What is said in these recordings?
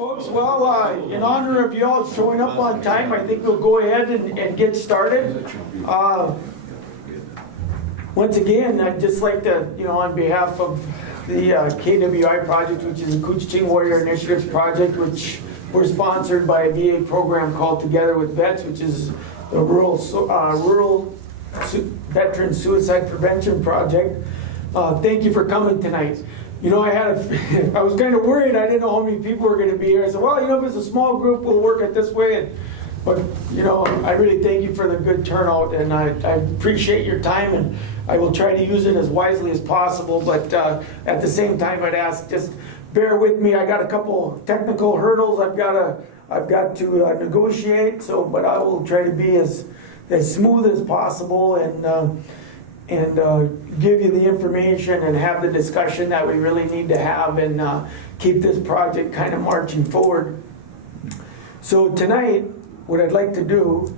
folks. Well, in honor of you all showing up on time, I think we'll go ahead and get started. Once again, I'd just like to, on behalf of the KWI project, which is the Couchiching Warrior Initiatives project, which we're sponsored by a VA program called Together with Vets, which is the Rural Veteran Suicide Prevention Project. Thank you for coming tonight. I was kind of worried. I didn't know how many people were going to be here. I said, well, if it's a small group, we'll work it this way. But I really thank you for the good turnout, and I appreciate your time, and I will try to use it as wisely as possible. But at the same time, I'd ask, just bear with me. I got a couple technical hurdles I've got to negotiate. But I will try to be as smooth as possible and give you the information and have the discussion that we really need to have and keep this project kind of marching forward. So tonight, what I'd like to do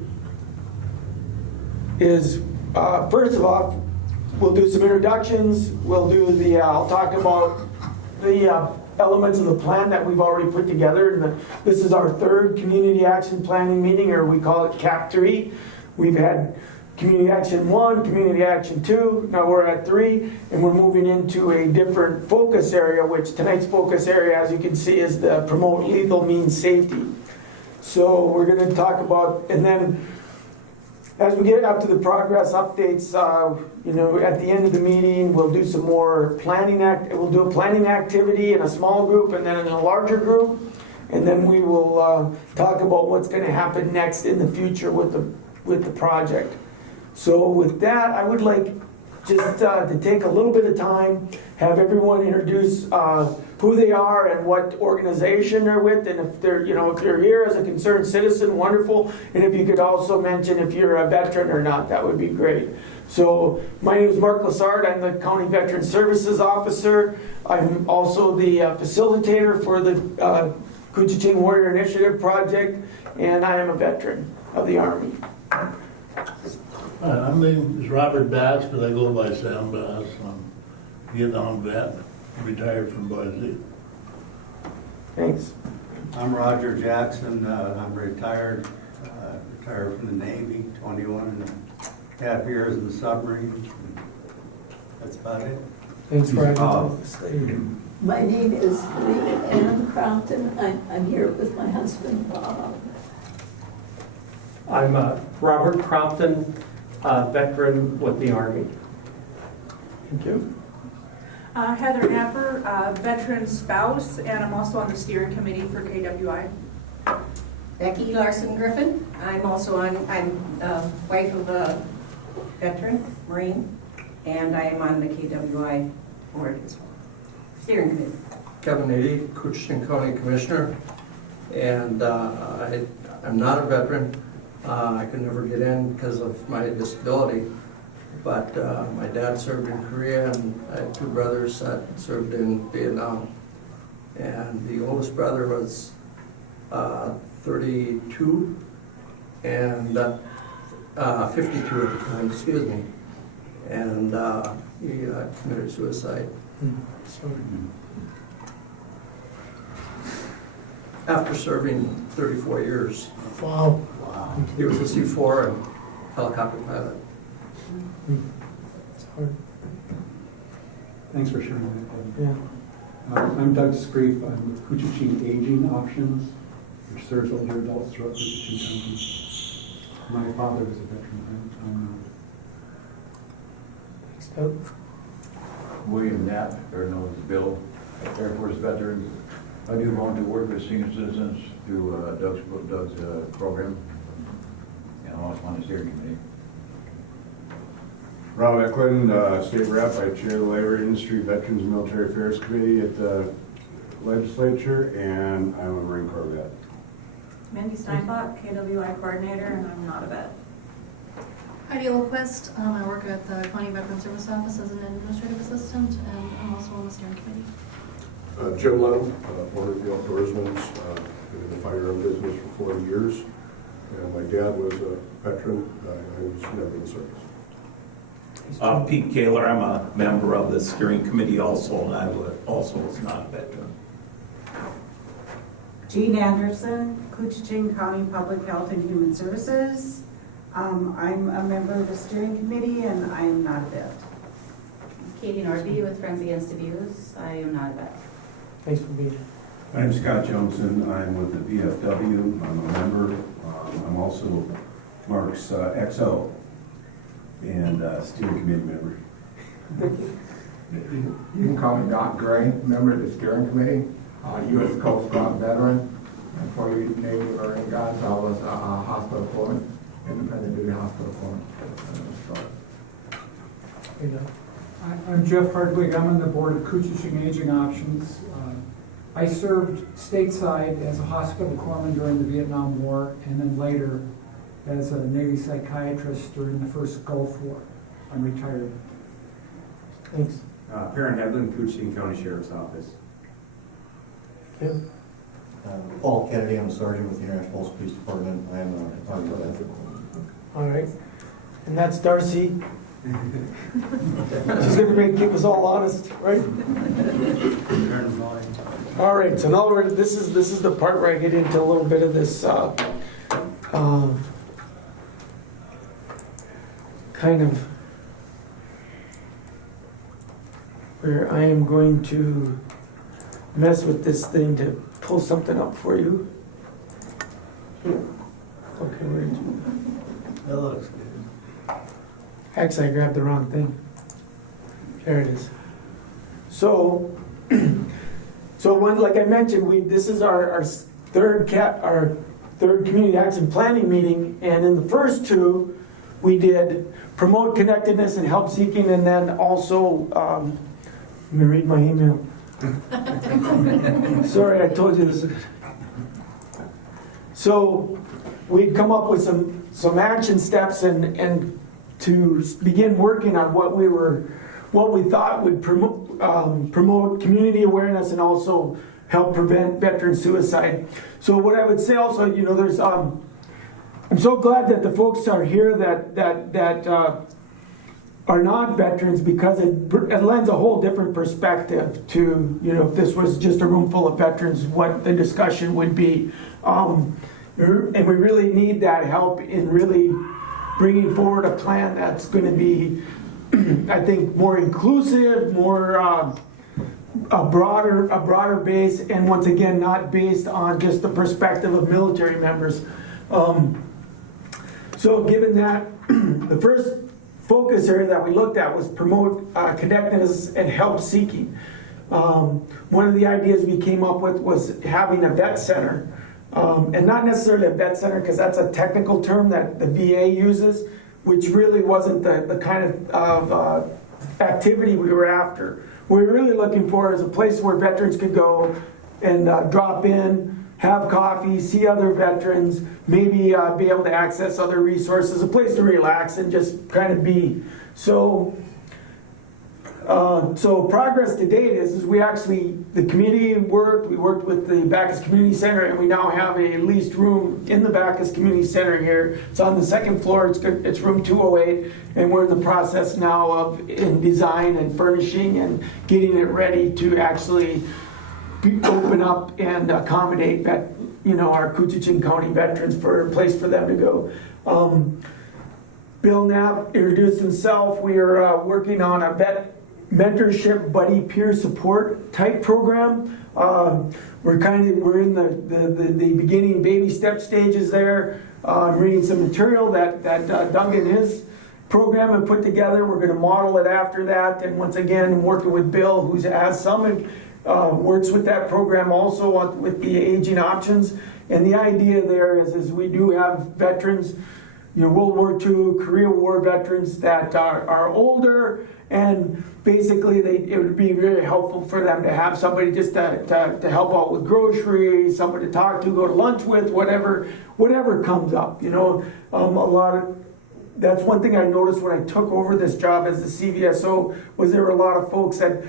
is, first of all, we'll do some introductions. We'll do I'll talk about the elements of the plan that we've already put together. And this is our third Community Action Planning meeting, or we call it CAP 3. We've had Community Action 1, Community Action 2, now we're at 3, and we're moving into a different focus area, which tonight's focus area, as you can see, is the promote lethal means safety. So we're going to talk about, and then as we get up to the progress updates, at the end of the meeting, we'll do some more planning we'll do a planning activity in a small group and then in a larger group, and then we will talk about what's going to happen next in the future with the project. So with that, I would like just to take a little bit of time, have everyone introduce who they are and what organization they're with, and if they're here as a concerned citizen, wonderful. And if you could also mention if you're a veteran or not, that would be great. So my name is Mark Lassard. I'm the County Veteran Services Officer. I'm also the facilitator for the Couchiching Warrior Initiative project, and I am a veteran of the Army. My name is Robert Bass, but I go by Sam Bass. I'm a Vietnam vet, retired from Boise. Thanks. I'm Roger Jackson. I'm retired from the Navy, 21 and a half years in the submarines. That's about it. Thanks for having Oh. us. My name is Lee Ann Crompton. I'm here with my husband, Bob. I'm Robert Crompton, veteran with the Army. Thank you. Heather Napper, veteran spouse, and I'm also on the steering committee for KWI. Becky Larson Griffin. I'm wife of a veteran, Marine, and I am on the KWI board as well. Steering committee. Kevin Nady, Couchiching County Commissioner, and I'm not a veteran. I could never get in because of my disability, but my dad served in Korea, and I had two brothers that served in Vietnam. And the oldest brother was 32 and 52 at the time, excuse me, and he committed suicide. After serving 34 years. Wow. He was a C-4 and helicopter pilot. It's hard. Thanks for sharing that, Kevin. Yeah. I'm Doug Screef. I'm with Couchiching Aging Options, which serves older adults throughout Couchiching County. My father was a veteran. I'm Thanks, Doug. William Knapp, better known as Bill, Air Force veteran. I do volunteer work with senior citizens through Doug's program, and I'm also on the steering committee. Rob Eklund, State Rep. I chair the Labor Industry Veterans and Military Affairs Committee at the legislature, and I'm a Marine Corps vet. Mandy Steinbach, KWI coordinator, and I'm not a vet. Heidi Lillquist, I work at the County Veteran Service Office as an administrative assistant, and I'm also on the steering committee. Jim Lenham, one of the outdoorsmen, been in the firearm business for 40 years. And my dad was a veteran, I was never in the service. Pete Kaler, I'm a member of the steering committee also, and I also was not a veteran. Jean Anderson, Coochin County Public Health and Human Services. I'm a member of the steering committee and I am not a vet. Katie Norby with Friends Against Abuse. I am not a vet. Thanks for being here. I'm Scott Johnson. I'm with the VFW. I'm a member. I'm also Mark's XO and steering committee member. You can call me Doc Gray, member of the steering committee, U.S. Coast Guard veteran, and for you Navy Marine guys, I was a hospital foreman, independent duty hospital foreman. I'm Jeff Hardwig. I'm on the board of Coochin Aging Options. I served stateside as a hospital corpsman during the Vietnam War, and then later as a Navy psychiatrist during the first Gulf War. I'm retired. Thanks. Perrin Hedlund, Coochin County Sheriff's Office. Kim? Paul Kennedy, I'm a sergeant with the International Falls Police Department. I am a Army vet. All right. And that's Darcy. She's going to keep us all honest, right? All right. So now this is the part where I get into a little bit of this kind of where I am going to mess with this thing to pull something up for you. Okay, where did you? That looks good. Actually, I grabbed the wrong thing. There it is. So when, like I mentioned, this is our third community action planning meeting, and in the first two, we did promote connectedness and help seeking, and then also, let me read my email. Sorry, I told you this. So we'd come up with some action steps and to begin working on what we thought would promote community awareness and also help prevent veteran suicide. So what I would say also, there's I'm so glad that the folks are here that are not veterans, because it lends a whole different perspective to, if this was just a room full of veterans, what the discussion would be. And we really need that help in really bringing forward a plan that's going to be, I think, more inclusive, more a broader base, and once again, not based on just the perspective of military members. So given that, the first focus area that we looked at was promote connectedness and help seeking. One of the ideas we came up with was having a vet center. And not necessarily a vet center, because that's a technical term that the VA uses, which really wasn't the kind of activity we were after. What we're really looking for is a place where veterans could go and drop in, have coffee, see other veterans, maybe be able to access other resources, a place to relax and just kind of be. So progress to date is the community we worked with the Bacchus Community Center, and we now have a leased room in the Bacchus Community Center here. It's on the second floor, it's room 208, and we're in the process now of design and furnishing and getting it ready to actually open up and accommodate our Coochin County veterans for a place for them to go. Bill Knapp introduced himself. We are working on a vet mentorship buddy peer support type program. We're in the beginning baby step stages there. I'm reading some material that Doug and his program have put together. We're going to model it after that, and once again working with Bill, who has some works with that program also with the aging options. And the idea there is we do have veterans, World War II, Korea War veterans that are older, and basically it would be very helpful for them to have somebody just to help out with groceries, somebody to talk to, go to lunch with, whatever comes up. That's one thing I noticed when I took over this job as the CVSO, was there were a lot of folks that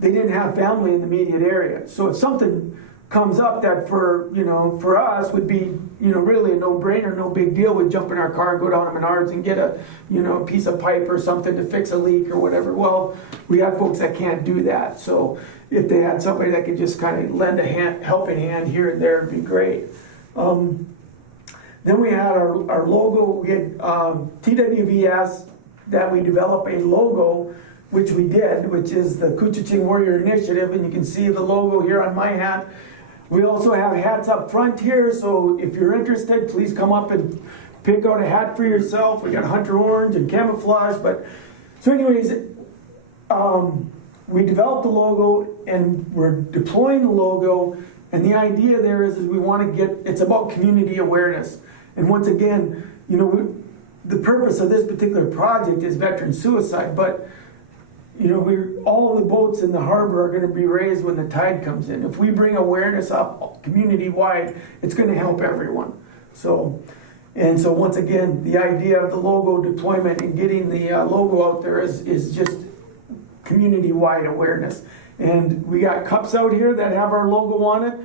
they didn't have family in the immediate area. So if something comes up that for us would be, really a no-brainer, no big deal. We'd jump in our car, go down to Menards and get a piece of pipe or something to fix a leak or whatever. Well, we have folks that can't do that. So if they had somebody that could just kind of lend a helping hand here and there, it'd be great. Then we had our logo. We had TWVS that we developed a logo, which we did, which is the Couchiching Warrior Initiative, and you can see the logo here on my hat. We also have hats up front here, so if you're interested, please come up and pick out a hat for yourself. We got hunter orange and camouflage, so anyways, we developed the logo and we're deploying the logo, and the idea there is we want to it's about community awareness. And once again, the purpose of this particular project is veteran suicide, but all of the boats in the harbor are going to be raised when the tide comes in. If we bring awareness up community-wide, it's going to help everyone. So once again, the idea of the logo deployment and getting the logo out there is just community-wide awareness. And we got cups out here that have our logo on it.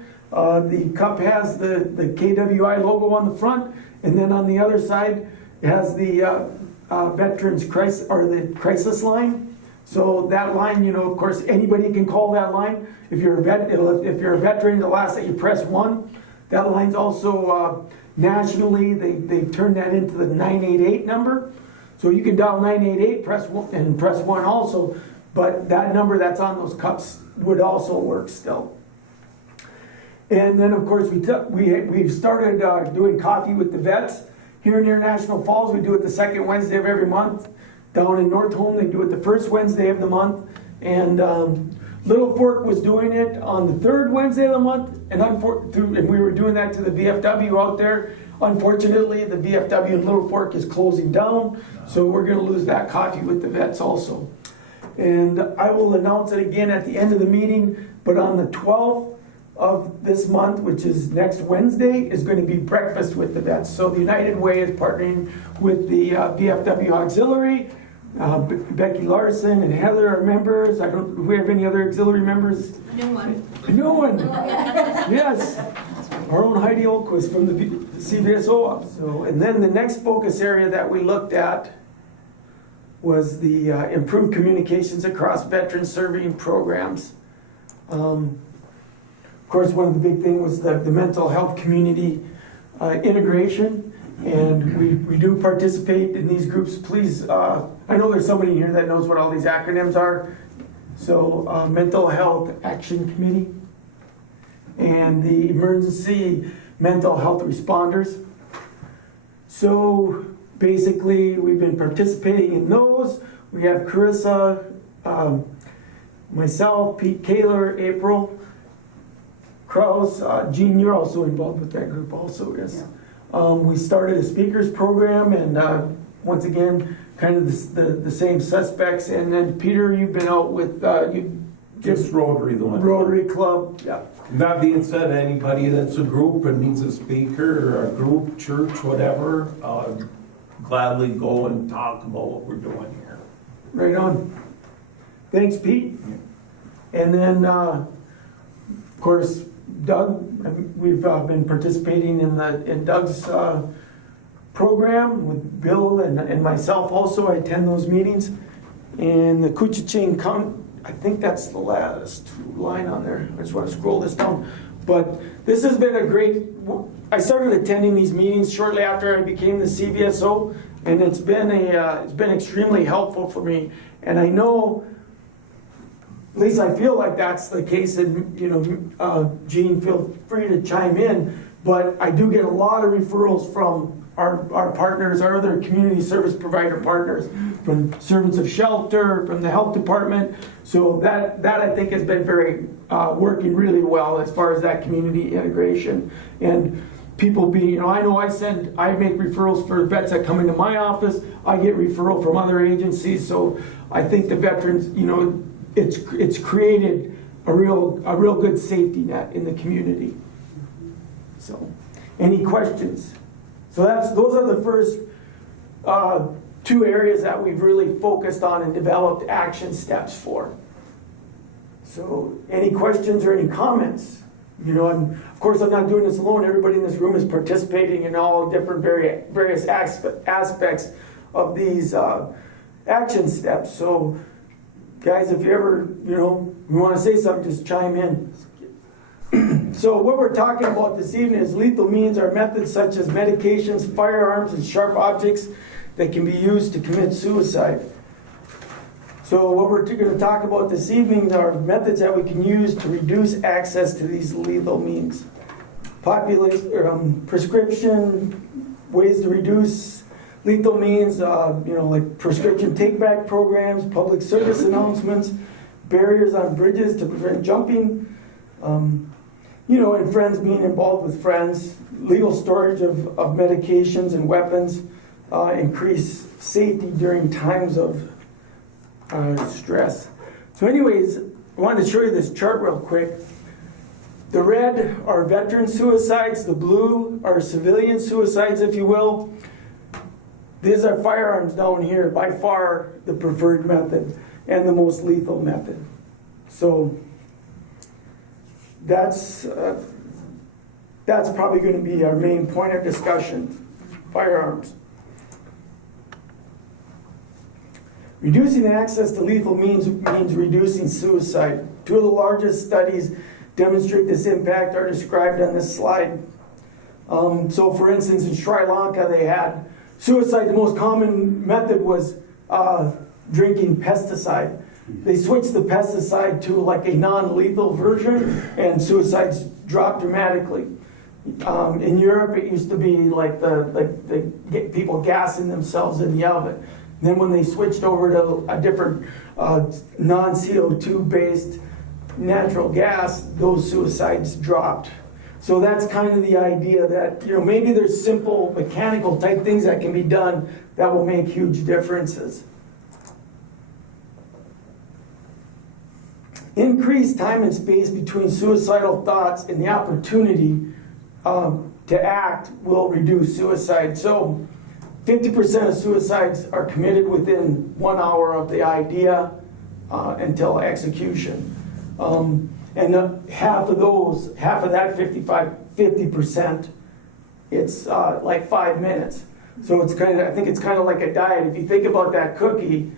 The cup has the KWI logo on the front, and then on the other side it has the Veterans Crisis, or the crisis line. So that line, of course, anybody can call that line. If you're a veteran, it'll ask that you press 1. That line's also nationally, they turned that into the 988 number. So you can dial 988, press 1, and press 1 also. But that number that's on those cups would also work still. And then, of course, we've started doing coffee with the vets. Here in International Falls, we do it the second Wednesday of every month. Down in North Home, they do it the first Wednesday of the month. And Little Fork was doing it on the third Wednesday of the month. And we were doing that to the VFW out there. Unfortunately, the VFW in Little Fork is closing down. So we're going to lose that coffee with the vets also. And I will announce it again at the end of the meeting. But on the 12th of this month, which is next Wednesday, is going to be breakfast with the vets. So the United Way is partnering with the VFW Auxiliary. Becky Larson and Heather are members. Do we have any other auxiliary members? A new one. A new one. Yes. Our own Heidi Olquist from the CVSO. So, and then the next focus area that we looked at was the improved communications across veteran serving programs. Of course, one of the big things was the mental health community integration. And we do participate in these groups. Please, I know there's somebody here that knows what all these acronyms are. So Mental Health Action Committee and the Emergency Mental Health Responders. So basically, we've been participating in those. We have Carissa, myself, Pete Kaler, April, Kraus, Gene, you're also involved with that group also, yes. Yeah. We started a speakers program, and once again, kind of the same suspects. And then Peter, you've been out with Just Rotary, the one. Rotary Club. Yeah. That being said, anybody that's a group and needs a speaker or a group, church, whatever, gladly go and talk about what we're doing here. Right on. Thanks, Pete. Yeah. And then, of course, Doug, we've been participating in Doug's program with Bill and myself also. I attend those meetings. And the Couchiching County, I think that's the last line on there. I just want to scroll this down. But this has been a great, I started attending these meetings shortly after I became the CVSO, and it's been extremely helpful for me. And I know, at least I feel like that's the case, and Gene, feel free to chime in, but I do get a lot of referrals from our partners, our other community service provider partners, from Servants of Shelter, from the health department. So that I think has been very working really well as far as that community integration. And people being, I know I make referrals for vets that come into my office. I get referral from other agencies. So I think the veterans, it's created a real good safety net in the community. So, any questions? So those are the first two areas that we've really focused on and developed action steps for. So, any questions or any comments? You know, and of course, I'm not doing this alone. Everybody in this room is participating in all different various aspects of these action steps. So, guys, if you ever, you know, you want to say something, just chime in. So what we're talking about this evening is lethal means are methods such as medications, firearms, and sharp objects that can be used to commit suicide. So what we're going to talk about this evening are methods that we can use to reduce access to these lethal means. Prescription, ways to reduce lethal means, you know, like prescription take-back programs, public service announcements, barriers on bridges to prevent jumping, you know, and friends being involved with friends, legal storage of medications and weapons, increase safety during times of stress. So anyways, I wanted to show you this chart real quick. The red are veteran suicides, the blue are civilian suicides, if you will. These are firearms down here, by far the preferred method and the most lethal method. So that's probably going to be our main point of discussion, firearms. Reducing access to lethal means reducing suicide. Two of the largest studies demonstrate this impact are described on this slide. So for instance, in Sri Lanka, they had suicide. The most common method was drinking pesticide. They switched the pesticide to like a non-lethal version, and suicides dropped dramatically. In Europe, it used to be like the people gassing themselves in the oven. Then when they switched over to a different non-CO2 based natural gas, those suicides dropped. So that's kind of the idea that, you know, maybe there's simple mechanical type things that can be done that will make huge differences. Increased time and space between suicidal thoughts and the opportunity to act will reduce suicide. So 50% of suicides are committed within 1 hour of the idea until execution. And half of that 50%, it's like 5 minutes. So I think it's kind of like a diet. If you think about that cookie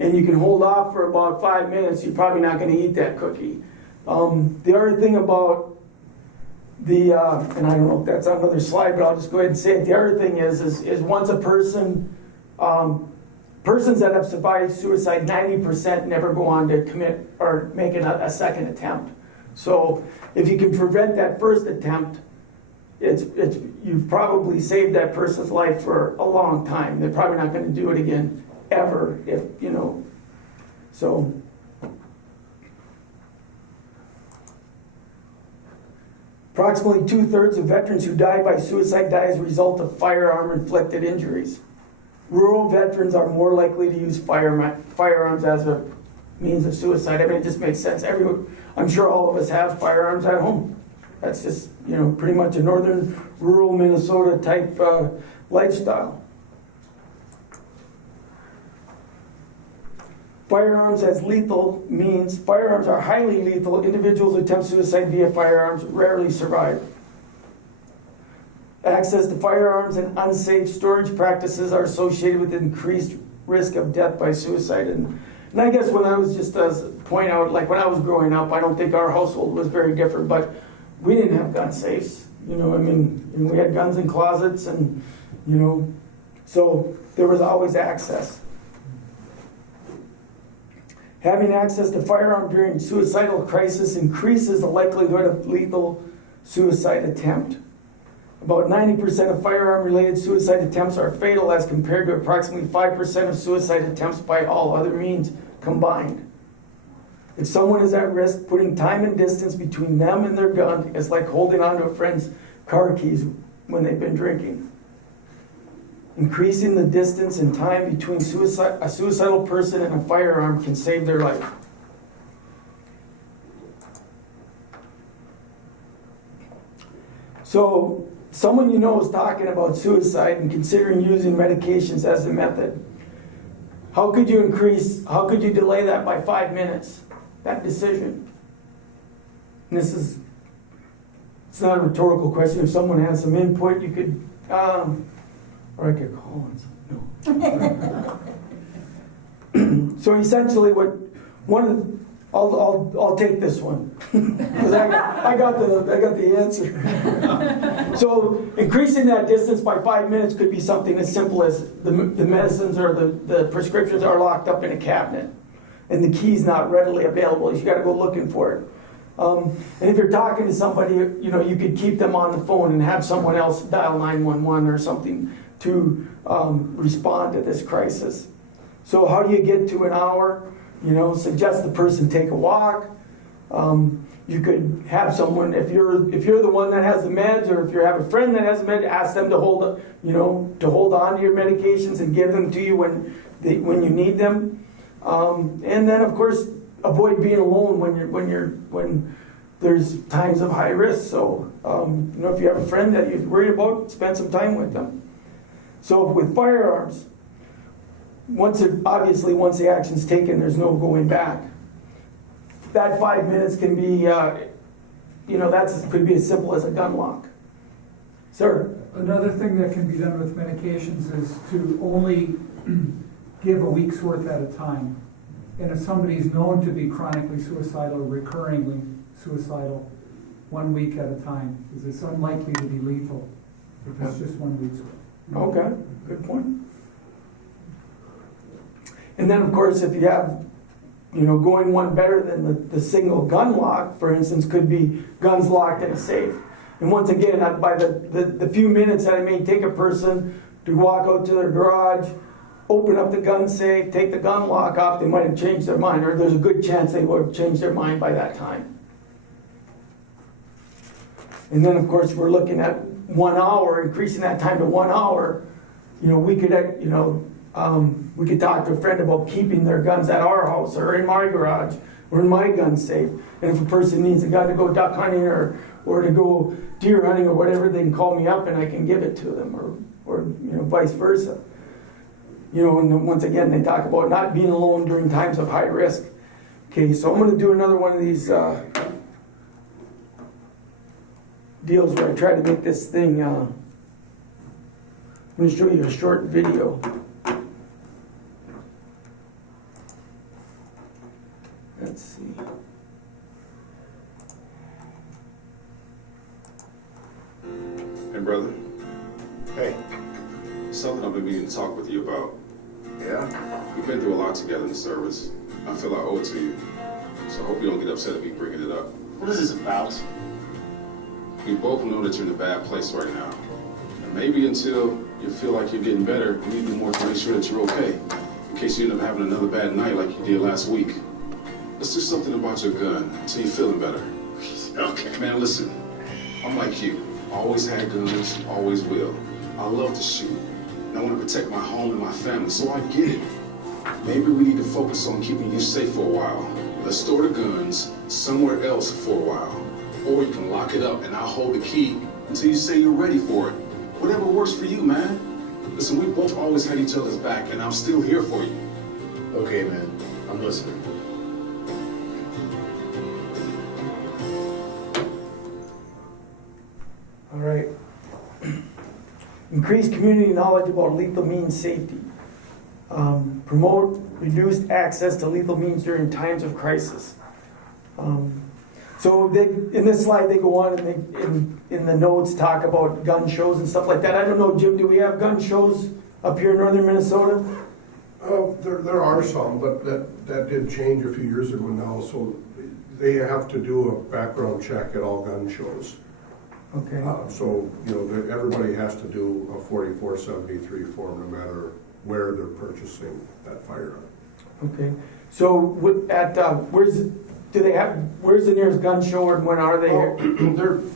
and you can hold off for about 5 minutes, you're probably not going to eat that cookie. The other thing about and I don't know if that's on another slide, but I'll just go ahead and say it. The other thing is once a person, persons that have survived suicide, 90% never go on to commit or make a second attempt. So if you can prevent that first attempt, you've probably saved that person's life for a long time. They're probably not going to do it again ever, if you know. So. Approximately 2/3 of veterans who die by suicide die as a result of firearm-inflicted injuries. Rural veterans are more likely to use firearms as a means of suicide. I mean, it just makes sense. I'm sure all of us have firearms at home. That's just, you know, pretty much a northern rural Minnesota type lifestyle. Firearms as lethal means firearms are highly lethal. Individuals who attempt suicide via firearms rarely survive. Access to firearms and unsafe storage practices are associated with increased risk of death by suicide. And I guess when I was just as point out, like when I was growing up, I don't think our household was very different, but we didn't have gun safes. You know, I mean, we had guns in closets, and you know, so there was always access. Having access to firearm during suicidal crisis increases the likelihood of lethal suicide attempt. About 90% of firearm-related suicide attempts are fatal as compared to approximately 5% of suicide attempts by all other means combined. If someone is at risk, putting time and distance between them and their gun is like holding onto a friend's car keys when they've been drinking. Increasing the distance and time between a suicidal person and a firearm can save their life. So, someone you know is talking about suicide and considering using medications as a method. How could you delay that by 5 minutes, that decision? And this is it's not a rhetorical question. If someone has some input, you could, or I could call and say, no. So essentially I'll take this one. 'Cause I got the answer. So increasing that distance by 5 minutes could be something as simple as the medicines or the prescriptions are locked up in a cabinet and the key's not readily available. You gotta go looking for it. And if you're talking to somebody, you could keep them on the phone and have someone else dial 911 or something to respond to this crisis. So how do you get to an hour? Suggest the person take a walk. You could have someone, if you're the one that has the meds, or if you have a friend that has a med, ask them to hold on to your medications and give them to you when you need them. And then of course avoid being alone when there's times of high risk. So if you have a friend that you're worried about, spend some time with them. So with firearms, once the action's taken, there's no going back. That 5 minutes can be, could be as simple as a gun lock. Sir? Another thing that can be done with medications is to only give a week's worth at a time. And if somebody's known to be chronically suicidal or recurringly suicidal, 1 week at a time, because it's unlikely to be lethal if it's just 1 week's worth. Okay, good point. And then, of course, if you have, going one better than the single gun lock, for instance, could be guns locked in a safe. And once again, by the few minutes that it may take a person to walk out to their garage, open up the gun safe, take the gun lock off, they might have changed their mind, or there's a good chance they would have changed their mind by that time. And then, of course, we're looking at 1 hour, increasing that time to 1 hour. We could talk to a friend about keeping their guns at our house or in my garage or in my gun safe. And if a person needs a gun to go duck hunting or to go deer hunting or whatever, they can call me up and I can give it to them, or vice versa. And then once again, they talk about not being alone during times of high risk. Okay, so I'm going to do another one of these deals where I try to make this thing. I'm going to show you a short video. Let's see. Hey, brother. Hey. Something I've been meaning to talk with you about. Yeah? We've been through a lot together in the service. I feel I owe it to you. So I hope you don't get upset at me bringing it up. What is this about? We both know that you're in a bad place right now. And maybe until you feel like you're getting better, we need to do more to make sure that you're okay. In case you end up having another bad night like you did last week. Let's do something about your gun until you're feeling better. Okay. Man, listen. I'm like you. Always had guns, always will. I love to shoot. And I want to protect my home and my family, so I get it. Maybe we need to focus on keeping you safe for a while. Let's store the guns somewhere else for a while. Or you can lock it up and I'll hold the key until you say you're ready for it. Whatever works for you, man. Listen, we both always had each other's back and I'm still here for you. Okay, man. I'm listening. All right. Increase community knowledge about lethal means safety. Promote reduced access to lethal means during times of crisis. So in this slide they go on and in the notes talk about gun shows and stuff like that. I don't know, Jim, do we have gun shows up here in northern Minnesota? There are some, but that did change a few years ago now. So they have to do a background check at all gun shows. Okay. So everybody has to do a 4473 form, no matter where they're purchasing that firearm. Okay. So where's the nearest gun show, and when are they here?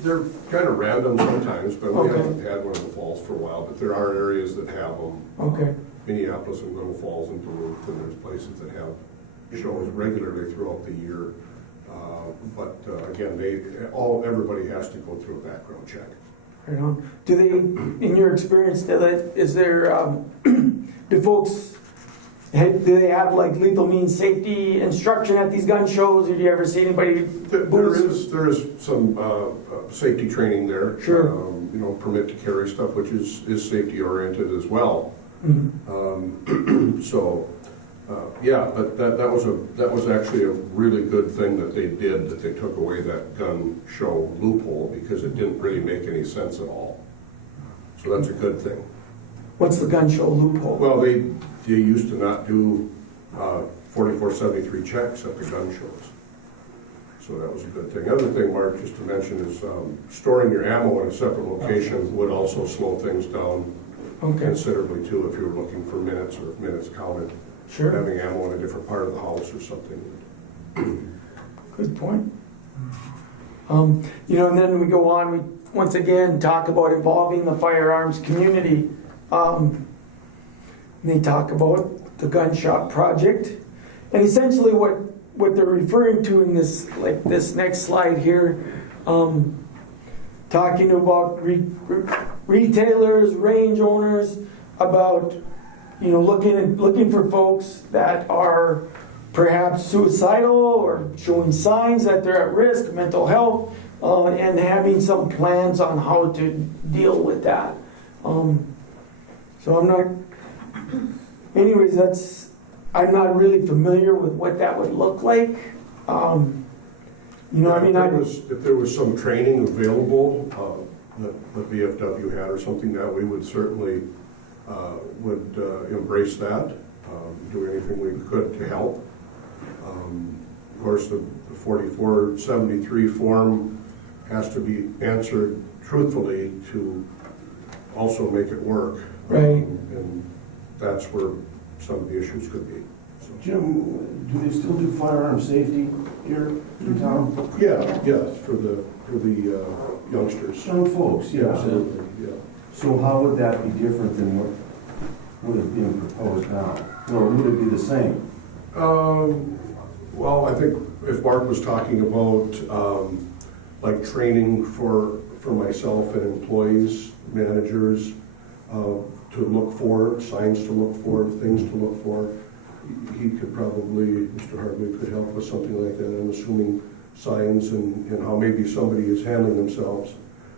They're kind of random sometimes, but we haven't had one in the Falls for a while. But there are areas that have them. Okay. Minneapolis and Little Falls and Duluth, and there's places that have shows regularly throughout the year. But again, everybody has to go through a background check. Right on. Do they, in your experience, do folks Do they have like lethal means safety instruction at these gun shows, or do you ever see anybody? There is some safety training there. Sure. You know, permit to carry stuff, which is safety oriented as well. So, yeah, but that was actually a really good thing that they did, that they took away that gun show loophole, because it didn't really make any sense at all. So that's a good thing. What's the gun show loophole? Well, they used to not do 4473 checks at the gun shows. So that was a good thing. Other thing, Mark, just to mention is storing your ammo in a separate location would also slow things down considerably too, if you were looking for minutes or if minutes counted. Sure. Having ammo in a different part of the house or something. Good point. You know, and then we go on, we once again talk about involving the firearms community. They talk about the gun shop project. And essentially what they're referring to in this, like this next slide here, talking about retailers, range owners, about, you know, looking for folks that are perhaps suicidal or showing signs that they're at risk, mental health, and having some plans on how to deal with that. So I'm not, anyways, I'm not really familiar with what that would look like. You know, I mean, if there was some training available that the VFW had or something, that we would certainly would embrace that, do anything we could to help. Of course, the 4473 form has to be answered truthfully to also make it work. Right. And that's where some of the issues could be. So. Jim, do they still do firearm safety here in town? Yeah, yes, for the youngsters. Young folks, yeah. Absolutely, yeah. So how would that be different than what is being proposed now? Or would it be the same? Well, I think if Mark was talking about like training for myself and employees, managers, to look for, signs to look for, things to look for, he could probably, Mr. Hartley could help with something like that. I'm assuming signs and how maybe somebody is handling themselves.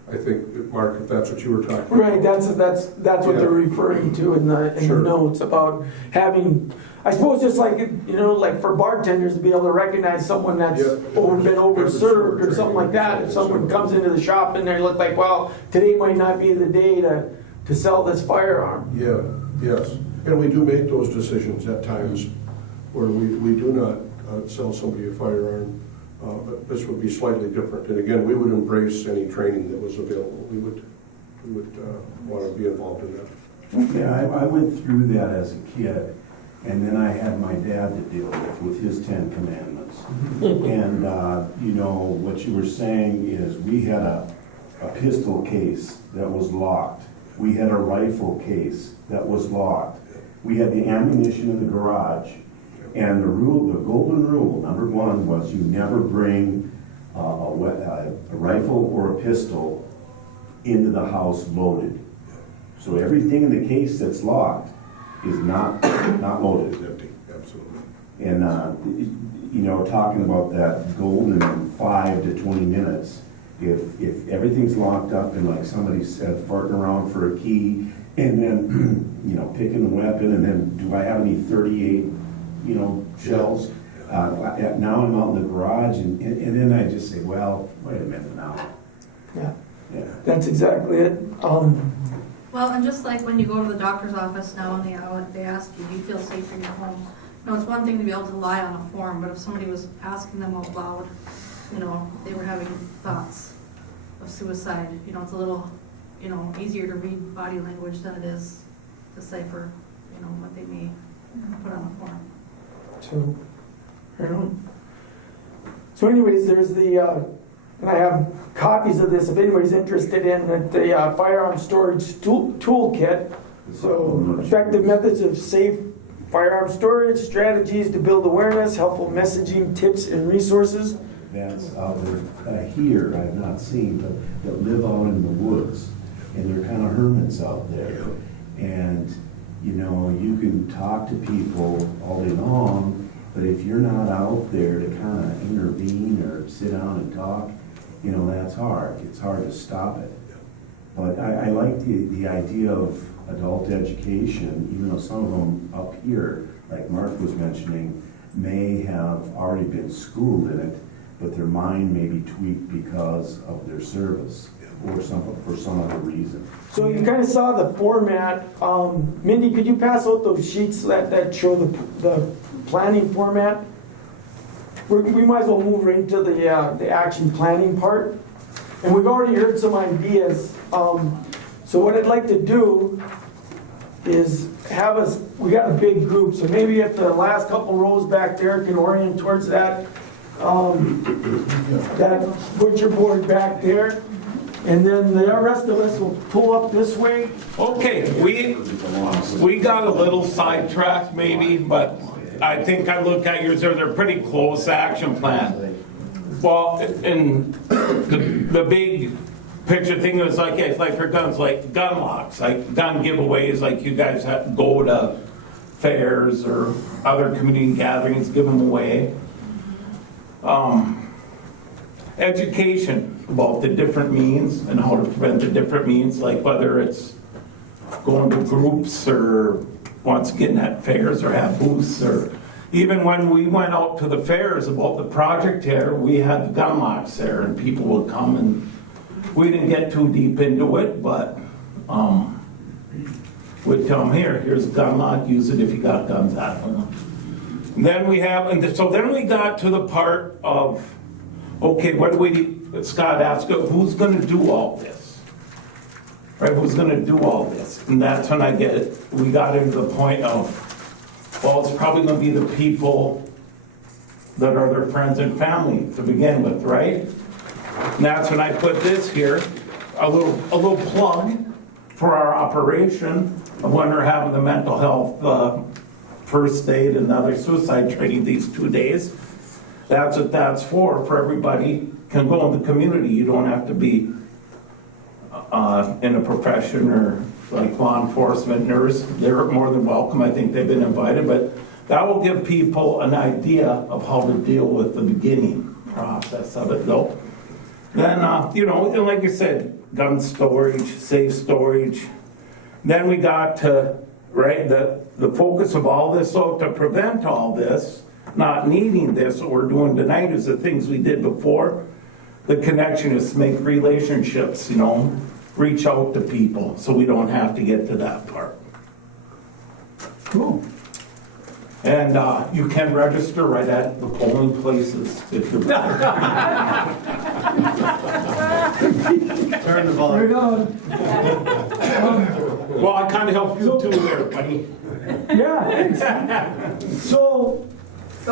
I think, Mark, if that's what you were talking about. Right, that's what they're referring to in the notes about having, I suppose, just like, you know, like for bartenders to be able to recognize someone that's been overserved or something like that. If someone comes into the shop and they look like, well, today might not be the day to sell this firearm. Yeah, yes. And we do make those decisions at times where we do not sell somebody a firearm. But this would be slightly different. And again, we would embrace any training that was available. We would want to be involved in that. Yeah, I went through that as a kid, and then I had my dad to deal with his 10 Commandments. And, you know, what you were saying is we had a pistol case that was locked. We had a rifle case that was locked. We had the ammunition in the garage. And the golden rule, number one, was you never bring a rifle or a pistol into the house loaded. So everything in the case that's locked is not loaded. It's empty, absolutely. And you know, talking about that golden 5 to 20 minutes, if everything's locked up and like somebody said, farting around for a key, and then you know, picking a weapon, and then do I have any 38? You know, shells. Now I'm out in the garage, and then I just say, well, wait a minute now. Yeah. Yeah. That's exactly it. Well, and just like when you go to the doctor's office now and they ask you, do you feel safe in your home? You know, it's one thing to be able to lie on a form, but if somebody was asking them out loud, you know, they were having thoughts of suicide, you know, it's a little, you know, easier to read body language than it is to decipher, you know, what they may put on the form. So, I don't know. So anyways, there's the, and I have copies of this if anybody's interested in the firearm storage toolkit. So, effective methods of safe firearm storage, strategies to build awareness, helpful messaging, tips, and resources. That's out there here, I have not seen, but that live out in the woods, and they're kind of hermits out there. And you know, you can talk to people all day long, but if you're not out there to kind of intervene or sit down and talk, you know, that's hard. It's hard to stop it. But I like the idea of adult education, even though some of them up here, like Mark was mentioning, may have already been schooled in it, but their mind may be tweaked because of their service or for some other reason. So you kind of saw the format. Mindy, could you pass out those sheets that show the planning format? We might as well move right into the action planning part. And we've already heard some ideas. So what I'd like to do is have us, we got a big group, so maybe if the last couple rows back there can orient towards that butcher board back there. And then the rest of us will pull up this way. Okay, we got a little sidetracked maybe, but I think I looked at yours, they're pretty close action plan. Well, and the big picture thing was like for guns, like gun locks, like gun giveaways, like you guys go to fairs or other community gatherings, give them away. Education about the different means and how to prevent the different means, like whether it's going to groups or once again at fairs or have booths, or even when we went out to the fairs about the project here, we had gun locks there and people would come, and we didn't get too deep into it, but we'd tell them, here's a gun lock, use it if you got guns at them. And then we got to the part of, okay, Scott asked, who's going to do all this? Right, who's going to do all this? And that's when we got into the point of, well, it's probably going to be the people that are their friends and family to begin with, right? And that's when I put this here, a little plug for our operation of when we're having the mental health first aid and other suicide training these 2 days. That's what that's for everybody can go in the community. You don't have to be in a profession or like law enforcement, nurse. They're more than welcome. I think they've been invited, but that will give people an idea of how to deal with the beginning process of it though. Then, and like you said, gun storage, safe storage. Then we got to, right, the focus of all this, so to prevent all this, not needing this, what we're doing tonight is the things we did before. The connection is to make relationships, reach out to people so we don't have to get to that part. Cool. And you can register right at the polling places if you're Turn the volume. Well, I kind of helped you too there, buddy. Yeah. So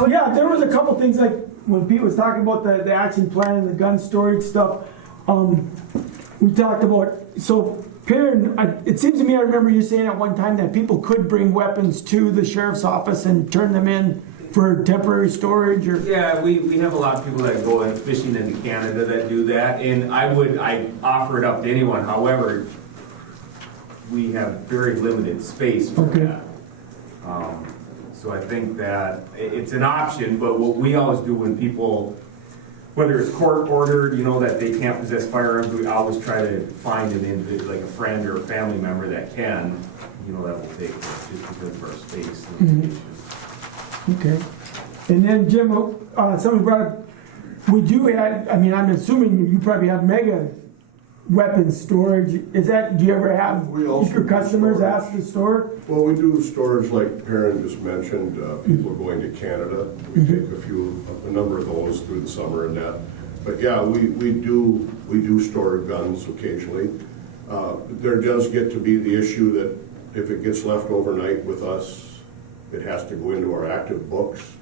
yeah, there was a couple things like when Pete was talking about the action plan and the gun storage stuff. We talked about, so Perrin, it seems to me I remember you saying at one time that people could bring weapons to the sheriff's office and turn them in for temporary storage or... Yeah, we have a lot of people that go fishing into Canada that do that, and I offer it up to anyone. However, we have very limited space for that. So I think that it's an option, but what we always do when people, whether it's court ordered, that they can't possess firearms, we always try to find an individual, like a friend or a family member that can, that will take it just because of our space limitations. Okay. And then Jim, somebody brought up, we do have, I'm assuming you probably have mega weapons storage. Do you ever have your customers ask to store? Well, we do storage like Perrin just mentioned, people going to Canada. We take a number of those through the summer and that. But yeah, we do store guns occasionally. There does get to be the issue that if it gets left overnight with us, it has to go into our active books.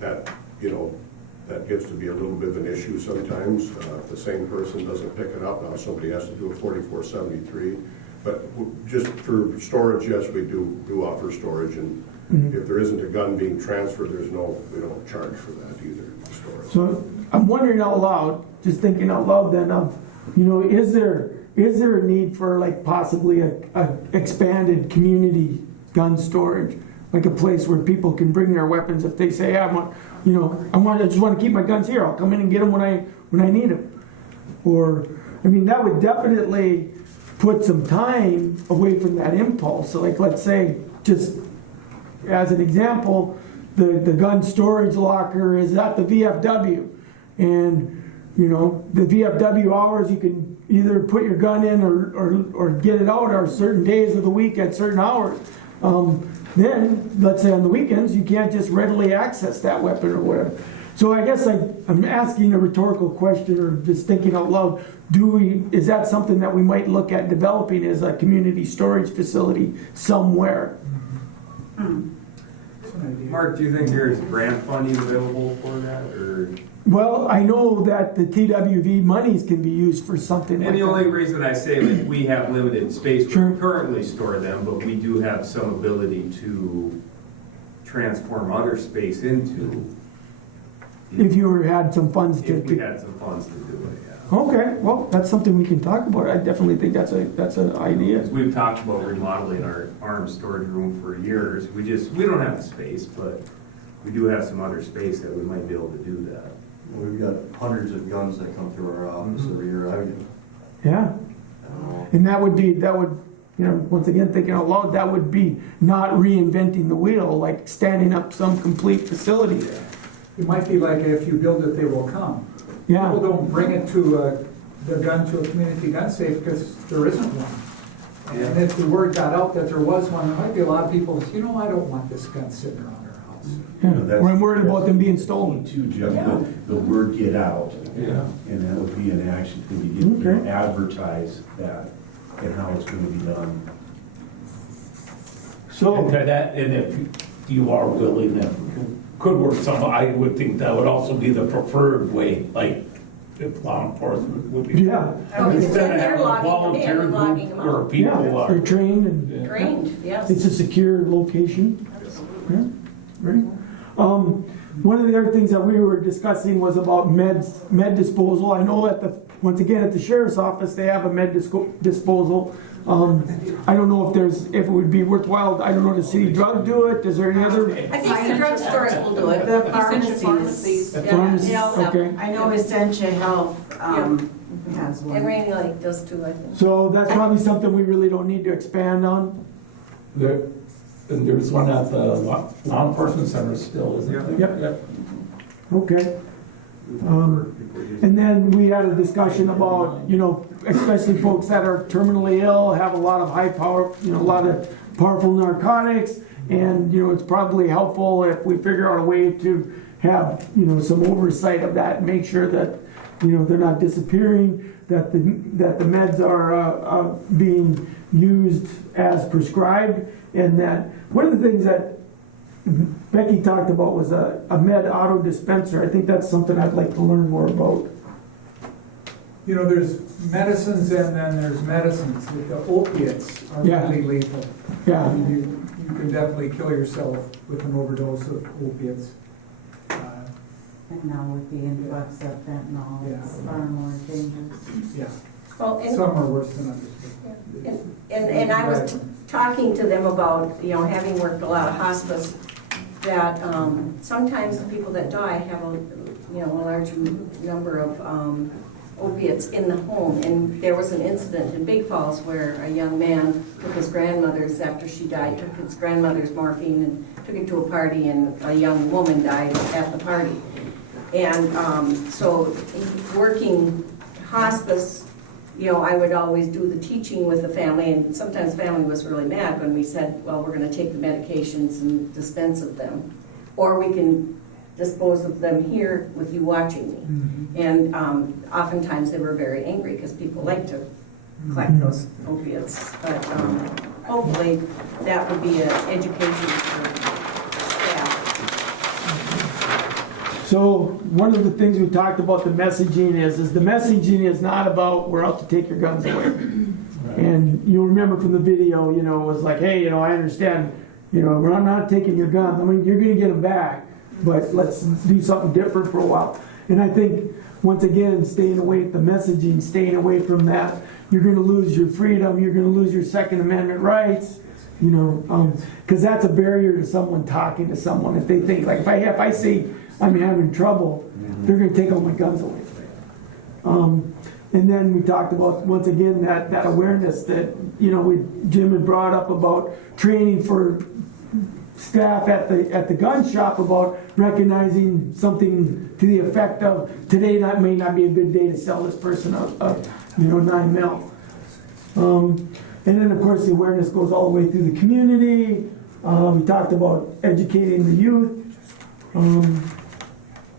That gets to be a little bit of an issue sometimes. If the same person doesn't pick it up, now somebody has to do a 4473. But just for storage, yes, we do offer storage, and if there isn't a gun being transferred, we don't charge for that either. Storage. So I'm wondering out loud, just thinking out loud then of, is there is there a need for like possibly a expanded community gun storage? Like a place where people can bring their weapons if they say, I just want to keep my guns here. I'll come in and get them when I need them. Or, I mean, that would definitely put some time away from that impulse. So like, let's say, just as an example, the gun storage locker is at the VFW. And, the VFW hours, you can either put your gun in or get it out, or certain days of the week at certain hours. Then, let's say on the weekends, you can't just readily access that weapon or whatever. So I guess I'm asking a rhetorical question, or just thinking out loud, is that something that we might look at developing as a community storage facility somewhere? Mark, do you think there's grant funding available for that, or? Well, I know that the TWV monies can be used for something like And that. the only reason I say, like, we have limited space, we currently store them, but we do have some ability to transform other space into. If you had some funds to. If we had some funds to do it, yeah. Okay, well, that's something we can talk about. I definitely think that's an idea. We've talked about remodeling our arms storage room for years. We don't have the space, but we do have some other space that we might be able to do that. We've got hundreds of guns that come through our office every year. Yeah. And that would, once again, thinking out loud, that would be not reinventing the wheel, like standing up some complete facility. It might be like if you build it, they will come. Yeah. People don't bring it the gun to a community gun safe because there isn't one. And if the word got out that there was one, there might be a lot of people, I don't want this gun sitting around our house. Yeah. Or I'm worried about them being stolen. Too, Jeff, the word get out. Yeah. And that would be an action, could be advertise that and how it's going to be done. So, and if you are willing, that could work some, I would think that would also be the preferred way, like if law enforcement would be. Yeah. Instead of having a volunteer group where people are. They're trained and. Trained, yes. It's a secure location. Yeah, right. One of the other things that we were discussing was about med disposal. I know once again at the sheriff's office, they have a med disposal. I don't know if it would be worthwhile. I don't know, does city drug do it? Is there any other? I think the drugstores will do it. The pharmacies. The pharmacies, Yeah. okay. I know Essentia Health has one. And Rainy Lake does too, I think. So that's probably something we really don't need to expand on. And there's one at the law enforcement center still, isn't there? Yep. Okay. And then we had a discussion about, especially folks that are terminally ill, have a lot of high power, a lot of powerful narcotics, and, it's probably helpful if we figure out a way to have, some oversight of that, and make sure that, they're not disappearing, that the meds are being used as prescribed, and that one of the things that Becky talked about was a med auto dispenser. I think that's something I'd like to learn more about. There's medicines and then there's medicines. The opiates are really lethal. Yeah. You can definitely kill yourself with an overdose of opiates. And now with the influx of fentanyl, it's far more dangerous. Yeah. Well, Some are worse than others. And I was talking to them about, having worked a lot of hospice, that sometimes the people that die have a large number of opiates in the home. And there was an incident in Big Falls where a young man took his grandmother's, after she died, took his grandmother's morphine and took it to a party, and a young woman died at the party. And so working hospice, I would always do the teaching with the family, and sometimes family was really mad when we said, well, we're going to take the medications and dispense of them, or we can dispose of them here with you watching me. Mm-hmm. And oftentimes they were very angry because people like to collect those opiates. But hopefully that would be an education for staff. So one of the things we talked about the messaging is the messaging is not about we're out to take your guns away. Right. And you'll remember from the video, it was like, hey, I understand, we're not taking your guns. I mean, you're going to get them back, but let's do something different for a while. And I think, once again, staying away from the messaging, staying away from that, you're gonna lose your freedom, you're gonna lose your Second Amendment rights, you know, because that's a barrier to someone talking to someone. If they think, like, if I say I'm having trouble, they're gonna take all my guns away. And then we talked about, once again, that awareness that, you know, Jim had brought up about training for staff at the gun shop about recognizing something to the effect of, today that may not be a good day to sell this person a 9mm. And then of course the awareness goes all the way through the community. We talked about educating the youth.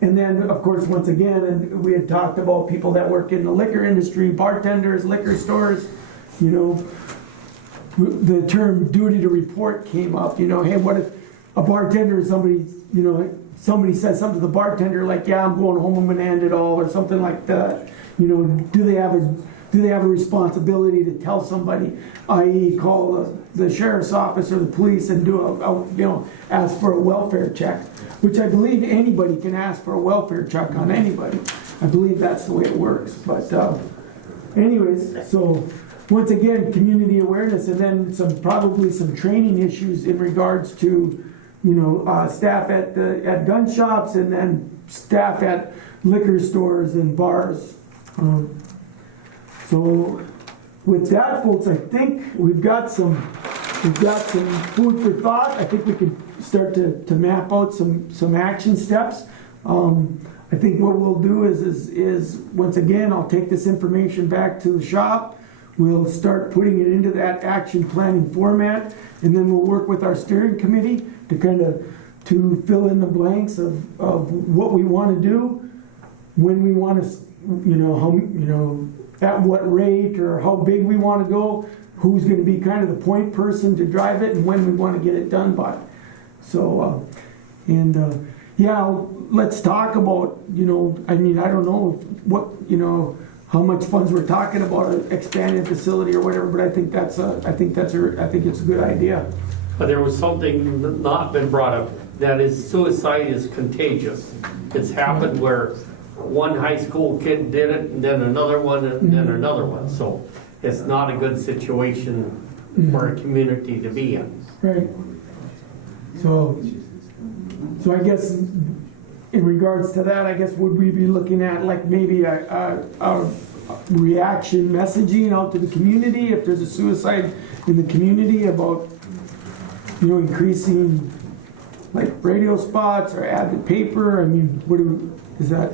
And then, of course, once again, and we had talked about people that work in the liquor industry, bartenders, liquor stores, you know, the term duty to report came up, you know, hey, what if a bartender, somebody says something to the bartender like, yeah, I'm going home, I'm gonna end it all, or something like that. You know, do they have a responsibility to tell somebody, i.e. call the sheriff's office or the police and do ask for a welfare check? Which I believe anybody can ask for a welfare check on anybody. I believe that's the way it works. But anyways, so once again, community awareness, and then probably some training issues in regards to, you know, staff at gun shops, and then staff at liquor stores and bars. So with that, folks, I think we've got some food for thought. I think we can start to map out some action steps. I think what we'll do is once again, I'll take this information back to the shop. We'll start putting it into that action planning format, and then we'll work with our steering committee to fill in the blanks of what we want to do, when we want to, at what rate or how big we want to go, who's going to be kind of the point person to drive it, and when we want to get it done by. So, let's talk about, I don't know what, how much funds we're talking about, an expanded facility or whatever, but I think it's a good idea. But there was something not been brought up, that is suicide is contagious. It's happened where one high school kid did it, and then another one, and then another one. So it's not a good situation for a community to be in. Right. So I guess in regards to that, I guess would we be looking at like maybe a reaction messaging out to the community if there's a suicide in the community about increasing like radio spots or ad in the paper? I mean, is that?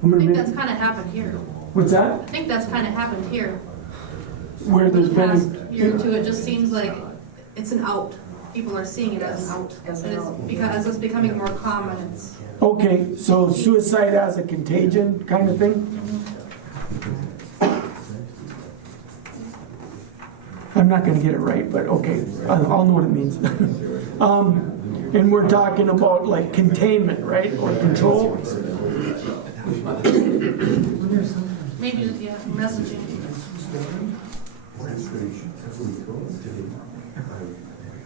I think that's kind of happened here. What's that? I think that's kind of happened here. Where there's the past been year or two, it just seems like it's an out. People are seeing it as an out. And it's because it's becoming more common. Okay, so suicide as a contagion kind of thing? I'm not going to get it right, but okay, I'll know what it means. And we're talking about like containment, right, or control? Maybe, yeah, messaging.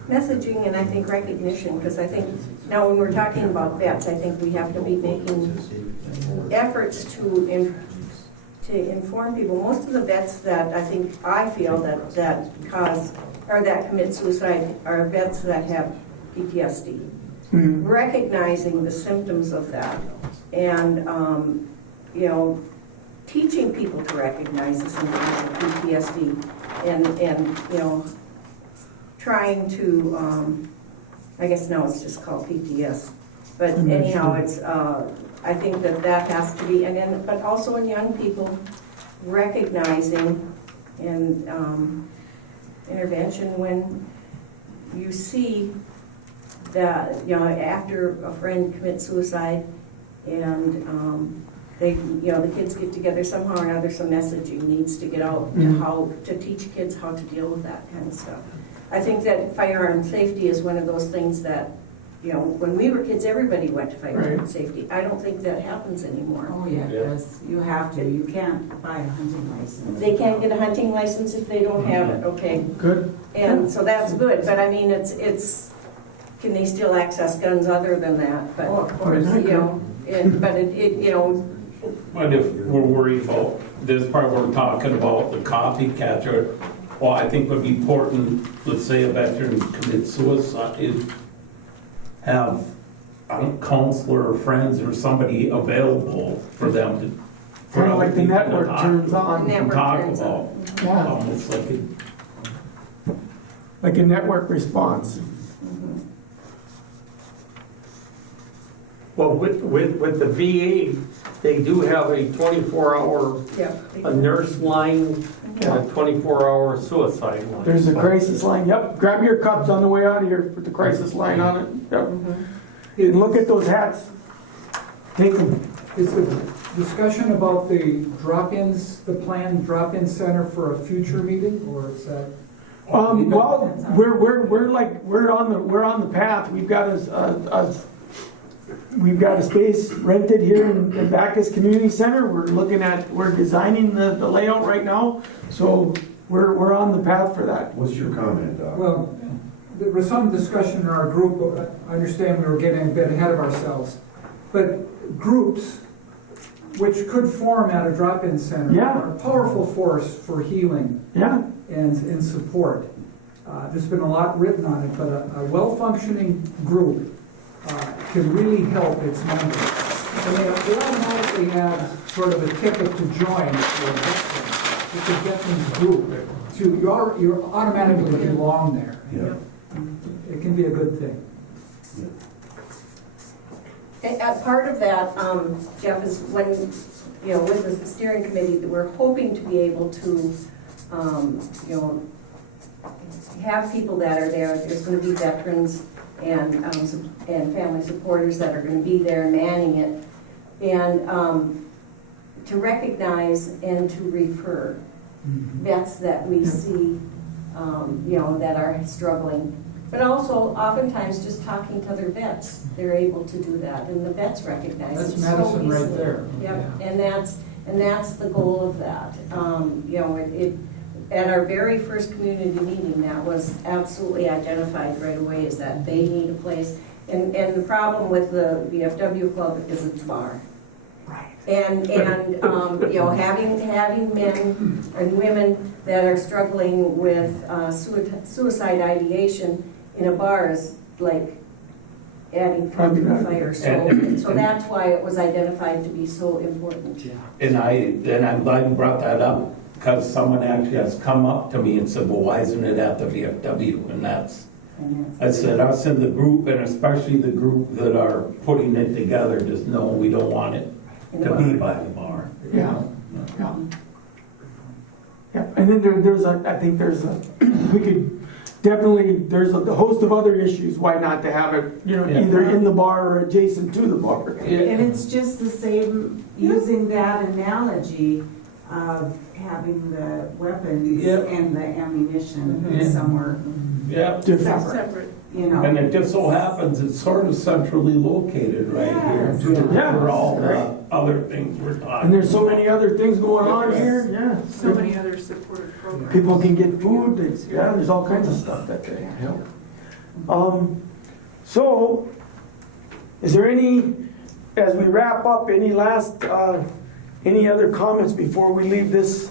Messaging, and I think recognition, because I think now when we're talking about vets, I think we have to be making efforts to inform people. Most of the vets that I feel that cause or that commit suicide are vets that have PTSD. Mm-hmm. Recognizing the symptoms of that, and teaching people to recognize the symptoms of PTSD, and trying to, I guess now it's just called PTS, but anyhow, it's, I think that has to be, but also in young people, recognizing and intervention when you see that, after a friend commits suicide and the kids get together somehow or another, some messaging needs to get out to how to teach kids how to deal with that kind of stuff. I think that firearm safety is one of those things that, when we were kids, everybody went to firearm safety. I don't think that happens anymore. Oh, yeah, because you have to. You can't buy a hunting license. They can't get a hunting license if they don't have it, okay? Good. And so that's good, but I mean, it's can they still access guns other than that? But, of course. but But if we're worried about this part, we're talking about the copycats, or, well, I think would be important, let's say a veteran commits suicide, is have a counselor or friends or somebody available for them to. for Kind of other like the people to network talk- turns on. to talk about. Yeah. Almost Like a network response. Well, with the VA, they do have a 24-hour, a nurse line and a 24-hour suicide line. There's a crisis line, yep, grab your cups on the way out of here, put the crisis line on it, yep. And look at those hats, take them. Is the discussion about the drop-ins, the planned drop-in center for a future meeting, or is that? Well, we're on the path, we've got a space rented here in Bacchus Community Center, we're designing the layout right now, so we're on the path for that. What's your comment, Doc? Well, there was some discussion in our group, I understand we were getting a bit ahead of ourselves, but groups which could form at a drop-in center are a powerful force for healing and support. There's been a lot written on it, but a well-functioning group can really help its members. I mean, they automatically have sort of a ticket to join a veterans group. You automatically belong there. Yeah. It can be a good thing. Part of that, Jeff, is when, with the steering committee, that we're hoping to be able to, have people that are there. There's going to be veterans and family supporters that are going to be there manning it, and to recognize and to refer vets that we see, that are struggling. But also, oftentimes, just talking to other vets, they're able to do that, and the vets recognize it. That's medicine right easily. there. Yep, and that's the goal of that. At our very first community meeting, that was absolutely identified right away, is that they need a place. And the problem with the VFW club is it's far. Right. And having men and women that are struggling with suicide ideation in a bar is like adding fuel to the fire. So that's why it was identified to be so important. And I'm glad you brought that up, because someone actually has come up to me and said, well, why isn't it at the VFW? And I said, us in the group, and especially the group that are putting it together, just know we don't want it to be by the bar. Yeah. And then I think we could definitely, there's a host of other issues, why not to have it, either in the bar or adjacent to the bar. And it's just the same, using that analogy of having the weapons and the ammunition somewhere separate. And it just so happens it's sort of centrally located right here for all the other things we're talking. And there's so many other things going on here, So many other supportive programs. People can get food, there's all kinds of stuff that they help. So, is there as we wrap up, any other comments before we leave this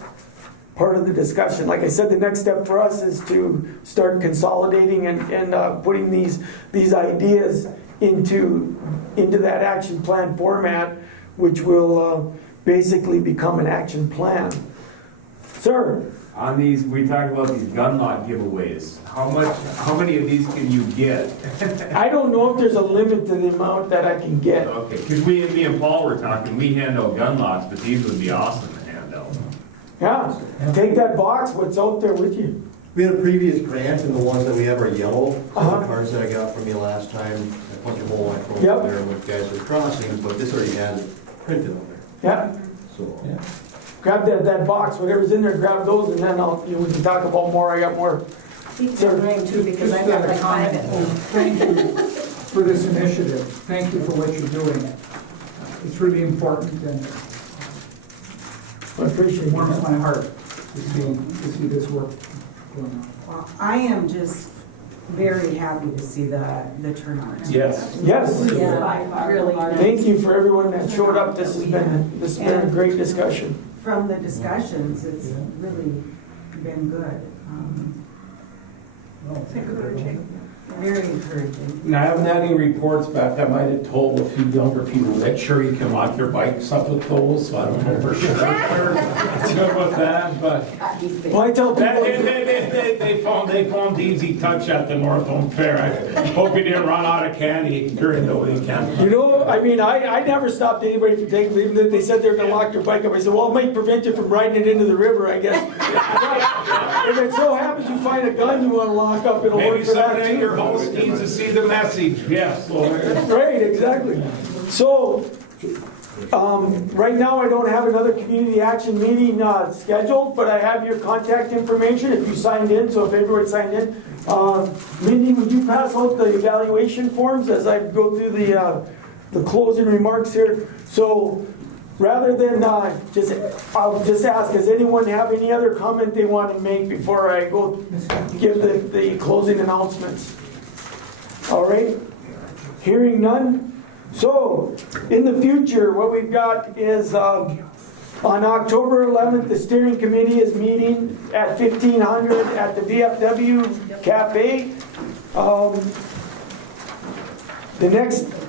part of the discussion? Like I said, the next step for us is to start consolidating and putting these ideas into that action plan format, which will basically become an action plan. Sir? On these, we talked about these gun lot giveaways. How many of these can you get? I don't know if there's a limit to the amount that I can get. Okay, because me and Paul were talking, we hand out gun lots, but these would be awesome to hand out. Yeah, take that box, what's out there with you? We had a previous grant, and the ones that we have are yellow. The cards that I got from you last time, I punched a hole, I throw it there with guys with crossings, but this already had it printed on there. Yeah. So. Grab that box, whatever's in there, grab those, and then we can talk about more. I got more. Too, because I've got like 5 at home. Thank you for this initiative. Thank you for what you're doing. It's really important, and I appreciate it. Warms my heart to see this work going on. Well, I am just very happy to see the turnout. Yes. Yes. Yeah, really. Thank you for everyone that showed up. This has been a great discussion. From the discussions, it's really been good. Very encouraging. And I haven't had any reports back. I might have told a few younger people that sure you can lock their bikes up with those, so I don't know for sure. About that, but. Well, I tell people. They found Easy Touch at the North Home Fair. I hope you didn't run out of candy during the weekend. You know, I mean, I never stopped anybody from taking, even if they said they're gonna lock their bike up. I said, well, it might prevent you from riding it into the river, I guess. If it so happens you find a gun you wanna lock up, it'll Maybe work for that someone at your too. house needs to see the message, yes. Right, exactly. So, right now I don't have another community action meeting scheduled, but I have your contact information if you signed in, so if everybody signed in. Mindy, would you pass out the evaluation forms as I go through the closing remarks here? So, rather than I'll just ask, does anyone have any other comment they want to make before I go give the closing announcements? All right, hearing none. So, in the future, what we've got is on October 11th, the steering committee is meeting at 1500 at the VFW Cafe.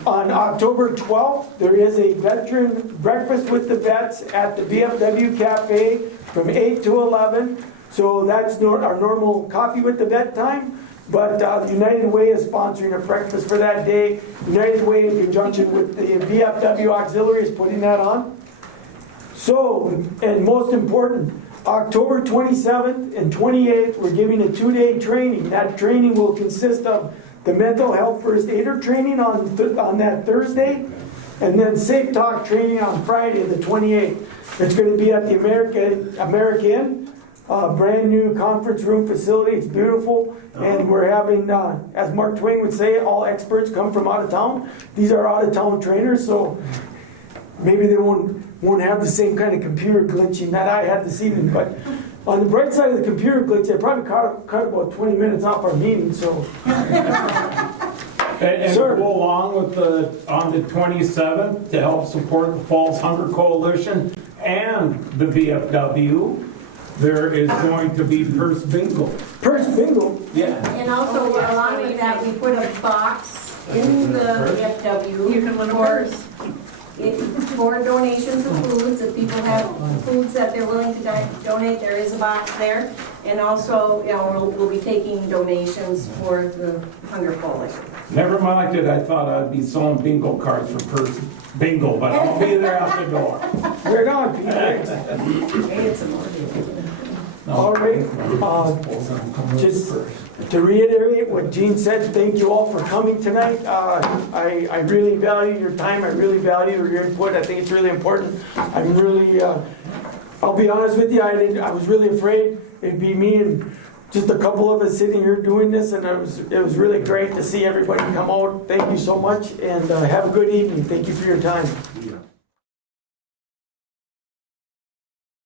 On October 12th, there is a veteran breakfast with the vets at the VFW Cafe from 8 to 11. So that's our normal coffee with the vet time. But United Way is sponsoring a breakfast for that day. United Way, in conjunction with the VFW Auxiliary, is putting that on. So, and most important, October 27th and 28th, we're giving a 2-day training. That training will consist of the mental health first aider training on that Thursday, and then Safe Talk training on Friday, the 28th. It's going to be at the American, brand new conference room facility. It's beautiful, and we're having, as Mark Twain would say, all experts come from out of town. These are out of town trainers, so maybe they won't have the same kind of computer glitching that I had this evening. But on the bright side of the computer glitch, I probably cut about 20 minutes off our meeting. So, and sir, go along with on the 27th to help support the Falls Hunger Coalition and the VFW. There is going to be Purse Bingo. Purse Bingo? Yeah. And also, along with that, we put a box in the VFW. You can win a purse. For donations of foods. If people have foods that they're willing to donate, there is a box there. And also, we'll be taking donations for the Hunger Coalition. Never mind it. I thought I'd be selling bingo cards for Purse Bingo, but I'll be there at the door. We're on, Peter. All right. Just to reiterate what Gene said, thank you all for coming tonight. I really value your time. I really value your input. I think it's really important. I'm really, I'll be honest with you, I was really afraid it'd be me and just a couple of us sitting here doing this, and it was really great to see everybody come out. Thank you so much, and have a good evening. Thank you for your time.